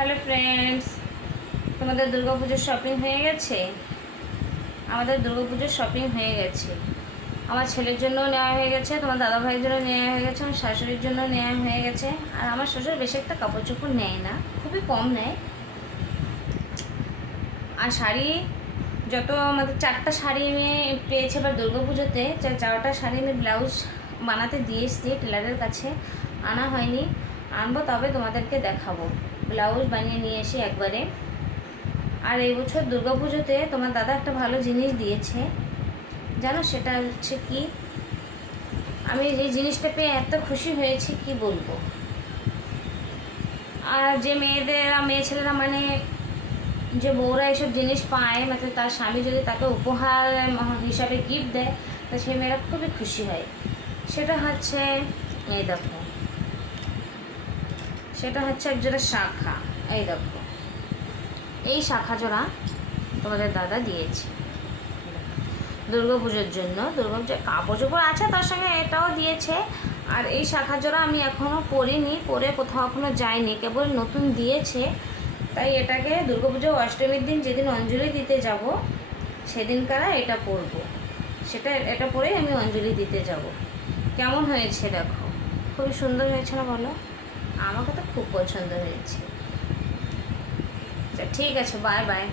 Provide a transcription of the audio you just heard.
Hello friends, তোমাদের দুর্গাপুজোর shopping হয়ে গেছে? আমাদের দুর্গাপুজোর শপিং হয়ে গেছে। আমার ছেলের জন্য নেওয়া হয়ে গেছে, তোমার দাদা ভাইয়ের জন্য নেওয়া হয়ে গেছে, আমার শাশুড়ির জন্য নেওয়া হয়ে গেছে। আর আমার শ্বশুর বেশি একটা কাপড় চোপড় নেয় না, খুবই কম নেয়। আর শাড়ি যত আমাদের 4টা শাড়ি আমি পেয়েছি এবার দুর্গাপুজোতে, 4টা শাড়ি আমি ব্লাউজ বানাতে দিয়ে এসছি টেলারের কাছে, আনা হয়নি, আনবো তবে তোমাদেরকে দেখাবো। ব্লাউজ বানিয়ে নিয়ে এসে একবারে। আর এই বছর দুর্গাপুজোতে তোমার দাদা একটা ভালো জিনিস দিয়েছে, জানো সেটা হচ্ছে কি? আমি এই জিনিসটা পেয়ে এত খুশি হয়েছি কি বলবো। আর যে মেয়ে ছেলেরা মানে যে বউরা এসব জিনিস পায়, মানে তার স্বামী যদি তাকে উপহার হিসাবে গিফট দেয়, তা সেই মেয়েরা খুবই খুশি হয়। সেটা হচ্ছে এই দেখো, সেটা হচ্ছে একজোড়া শাঁখা। এই দেখো, এই শাঁখা জোড়া তোমাদের দাদা দিয়েছে দুর্গাপুজোর জন্য। দুর্গাপুজোর কাপড় চোপড় আছে, তার সঙ্গে এটাও দিয়েছে। আর এই শাঁখা জোড়া আমি এখনও পরিনি, পরে কোথাও এখনও যাইনি, কেবল নতুন দিয়েছে। তাই এটাকে দুর্গাপুজো অষ্টমীর দিন যেদিন অঞ্জলি দিতে যাব সেদিনকারা এটা পরবো, এটা পরেই আমি অঞ্জলি দিতে যাব। কেমন হয়েছে দেখো, খুবই সুন্দর হয়েছে না বলো? আমাকে তো খুব পছন্দ হয়েছে। ঠিক আছে, বাই বাই।